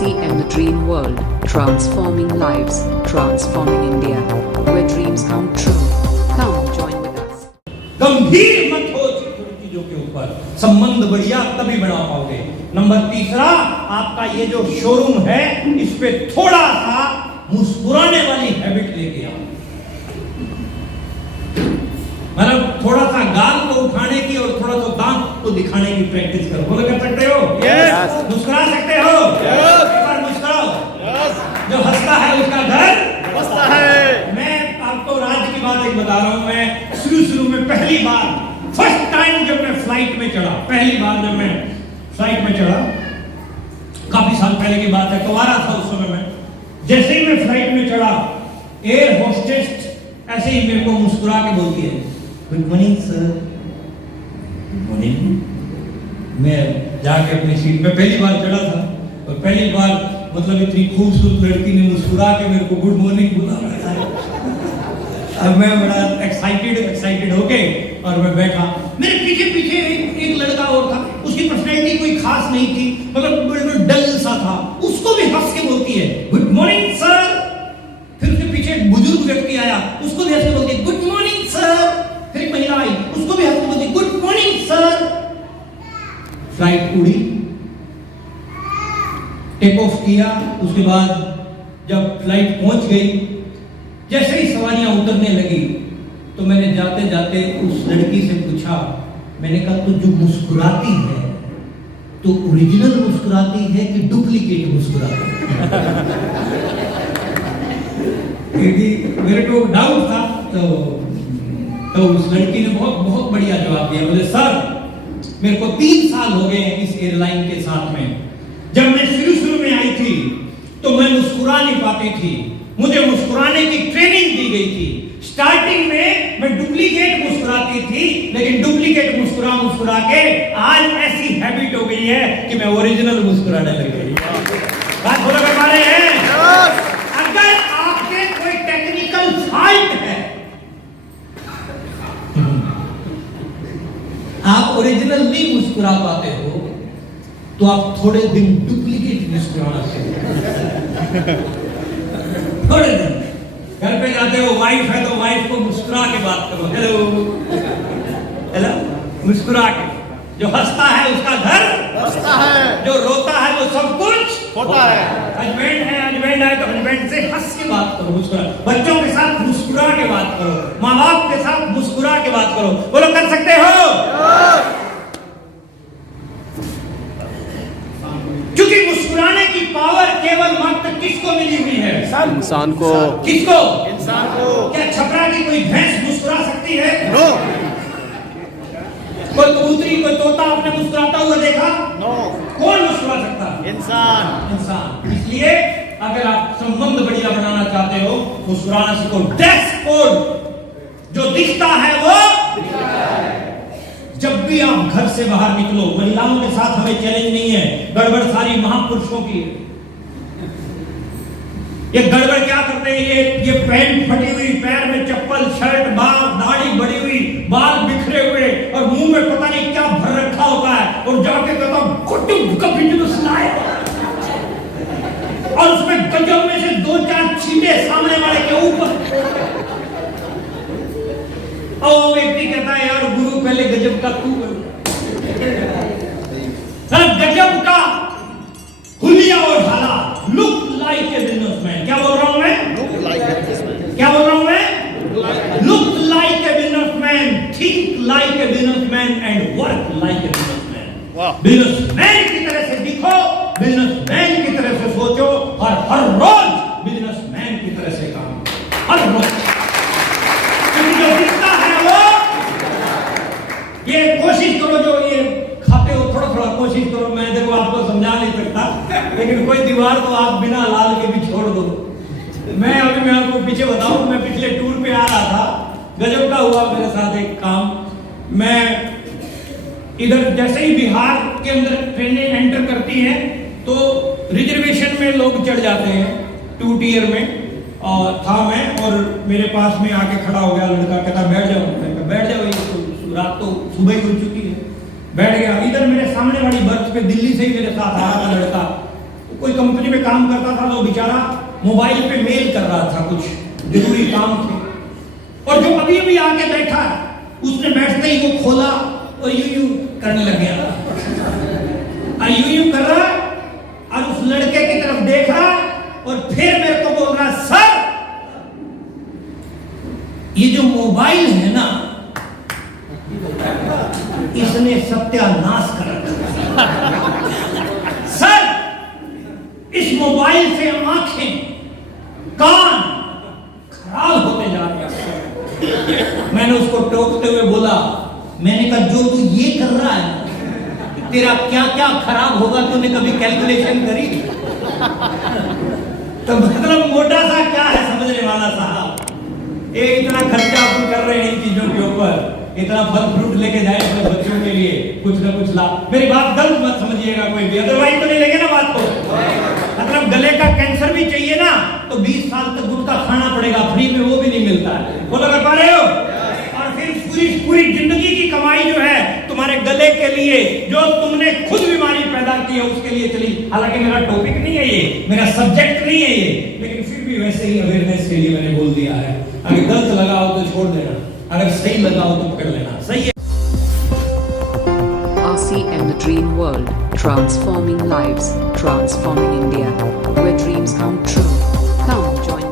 TCM The Dream World, transforming lives, transforming India, where dreams come true. Come join with us. गंभीर मत हो छोटी चीजों के ऊपर, संबंध बढ़िया तभी बना पाओगे। नंबर तीसरा, आपका ये जो शोरूम है इस पे थोड़ा सा मुस्कुराने वाली हैबिट लेके आओ। मतलब थोड़ा सा गाल को उठाने की और थोड़ा सा दांत को दिखाने की प्रैक्टिस करो। बोलो, कर सकते हो? Yes. मुस्कुरा सकते हो? Yes. एक बार मुस्कुराओ। Yes. जो हंसता है उसका घर बसता है। मैं आपको राज की बात एक बता रहा हूं। मैं शुरू में पहली बार फर्स्ट टाइम जब मैं फ्लाइट में चढ़ा, पहली बार जब मैं फ्लाइट में चढ़ा, काफी साल पहले की बात है, कुंवारा था उस समय मैं। जैसे ही मैं फ्लाइट में चढ़ा, एयर होस्टेस ऐसे ही मेरे को मुस्कुरा के बोलती है, good morning sir. Good morning. मैं जाके अपनी सीट में पहली बार चढ़ा था और पहली बार मतलब इतनी खूबसूरत लड़की ने मुस्कुरा के मेरे को गुड मॉर्निंग बोला। अब मैं बड़ा एक्साइटेड होके और मैं बैठा। मेरे पीछे एक लड़का और था, उसकी पर्सनैलिटी कोई खास नहीं थी, मतलब बिल्कुल डल सा था। उसको भी हंस के बोलती है गुड मॉर्निंग सर। फिर उसके पीछे एक बुजुर्ग व्यक्ति आया, उसको भी हंस के बोलती है गुड मॉर्निंग सर। फिर एक महिला आई, उसको भी हंस के बोलती गुड मॉर्निंग सर। फ्लाइट उड़ी, टेक ऑफ किया। उसके बाद जब फ्लाइट पहुंच गई, जैसे ही सवारियां उतरने लगी तो मैंने जाते जाते उस लड़की से पूछा, मैंने कहा तू जो मुस्कुराती है तो ओरिजिनल मुस्कुराती है कि डुप्लीकेट मुस्कुराती है? क्योंकि मेरे को डाउट था। तो उस लड़की ने बहुत बढ़िया जवाब दिया। बोले सर मेरे को 3 साल हो गए इस एयरलाइन के साथ में। जब मैं शुरू में आई थी तो मैं मुस्कुरा नहीं पाती थी, मुझे मुस्कुराने की ट्रेनिंग दी गई थी। स्टार्टिंग में मैं डुप्लीकेट मुस्कुराती थी, लेकिन डुप्लीकेट मुस्कुरा के आज ऐसी हैबिट हो गई है कि मैं ओरिजिनल मुस्कुराने लग गई। बात बोलो कर पा रहे हैं? अगर आपके कोई टेक्निकल फॉल्ट है, आप ओरिजिनल नहीं मुस्कुरा पाते हो, तो आप थोड़े दिन डुप्लीकेट मुस्कुराना सीखो। थोड़े दिन घर पे जाते हो, वाइफ है तो वाइफ को मुस्कुरा के बात करो, हेलो हेलो मुस्कुरा के। जो हंसता है उसका घर बसता है। जो रोता है वो सब कुछ होता है। हस्बैंड है तो हस्बैंड से हंस के बात करो, मुस्कुरा। बच्चों के साथ मुस्कुरा के बात करो, माँ बाप के साथ मुस्कुरा के बात करो। बोलो, कर सकते हो? क्योंकि मुस्कुराने की पावर केवल मात्र किसको मिली हुई है? इंसान को। किसको? इंसान को। क्या छपरा की कोई भैंस मुस्कुरा सकती है? नो। कोई कबूतरी, कोई तोता आपने मुस्कुराता हुआ देखा? नो। कौन मुस्कुरा सकता? इंसान। इसलिए अगर आप संबंध बढ़िया बनाना चाहते हो, मुस्कुराना सीखो। ड्रेस कोड जो दिखता है वो दिखता है। जब भी आप घर से बाहर निकलो, महिलाओं के साथ हमें चैलेंज नहीं है, गड़बड़ सारी महापुरुषों की है। ये गड़बड़ क्या करते हैं? ये पैंट फटी हुई, पैर में चप्पल, शर्ट, बाल, दाढ़ी बढ़ी हुई, बाल बिखरे हुए और मुंह में पता नहीं क्या भर रखा होता है, और जाके कहता और उसमें गजब में से 2-4 छींटे सामने वाले के ऊपर। और वो व्यक्ति कहता है यार गुरु पहले गजब का तू गजब का हुलिया और हाला। Look like a businessman. क्या बोल रहा हूं मैं? Look like a businessman. क्या बोल रहा हूं मैं? Look like a businessman, think like a businessman and work like a businessman. Businessman की तरह से दिखो, बिजनेसमैन की तरह से सोचो और हर रोज बिजनेसमैन की तरह से काम करो। हर रोज जो दिखता है वो ये कोशिश करो, जो ये खाते हो थोड़ा कोशिश करो। मैं देखो आपको समझा नहीं सकता, लेकिन कोई दीवार तो आप बिना लाल के भी छोड़ दो। मैं आपको पीछे बताऊं, मैं पिछले टूर पे आ रहा था, गजब का हुआ मेरे साथ एक काम। मैं इधर जैसे ही बिहार के अंदर ट्रेनें एंटर करती हैं तो रिजर्वेशन में लोग चढ़ जाते हैं 2 टियर में। और था मैं, और मेरे पास में आके खड़ा हो गया लड़का, कहता बैठ जाओ। मैं कहा बैठ जाओ, ये रात तो सुबह ही हो चुकी है। बैठ गया। इधर मेरे सामने वाली बर्थ पे दिल्ली से ही मेरे साथ आ रहा था लड़का, कोई कंपनी में काम करता था तो बेचारा मोबाइल पे मेल कर रहा था, कुछ जरूरी काम थे, और जो अभी अभी आके बैठा उसने बैठते ही वो खोला और यूं करने लग गया, और यूं कर रहा और उस लड़के की तरफ देख रहा और फिर मेरे को बोल रहा, सर ये जो मोबाइल है ना इसने सत्यानाश कर रखा सर, इस मोबाइल से आंखें कान खराब होते जा रहे हैं। मैंने उसको टोकते हुए बोला, मैंने कहा जो तू ये कर रहा है तेरा क्या क्या खराब होगा तूने कभी कैलकुलेशन करी? तो मतलब मोटा सा क्या है समझने वाला साहब, ये इतना खर्चा आप कर रहे हैं इन चीजों के ऊपर, इतना फल फ्रूट लेके जाए अपने बच्चों के लिए कुछ ना कुछ लाभ। मेरी बात गलत मत समझिएगा कोई भी, अदरवाइज तो नहीं लेंगे ना बात को। मतलब गले का कैंसर भी चाहिए ना तो 20 साल तक गुटखा खाना पड़ेगा, फ्री में वो भी नहीं मिलता है, बोलो कर पा रहे हो? और फिर पूरी जिंदगी की कमाई जो है तुम्हारे गले के लिए, जो तुमने खुद बीमारी पैदा की है उसके लिए चली। हालांकि मेरा टॉपिक नहीं है ये, मेरा सब्जेक्ट नहीं है ये, लेकिन फिर भी वैसे ही अवेयरनेस के लिए मैंने बोल दिया है। अगर गलत लगा हो तो छोड़ देना, अगर सही लगा हो तो पकड़ लेना। सही है। RCM The Dream World, transforming lives, transforming India, where dreams come true. Come join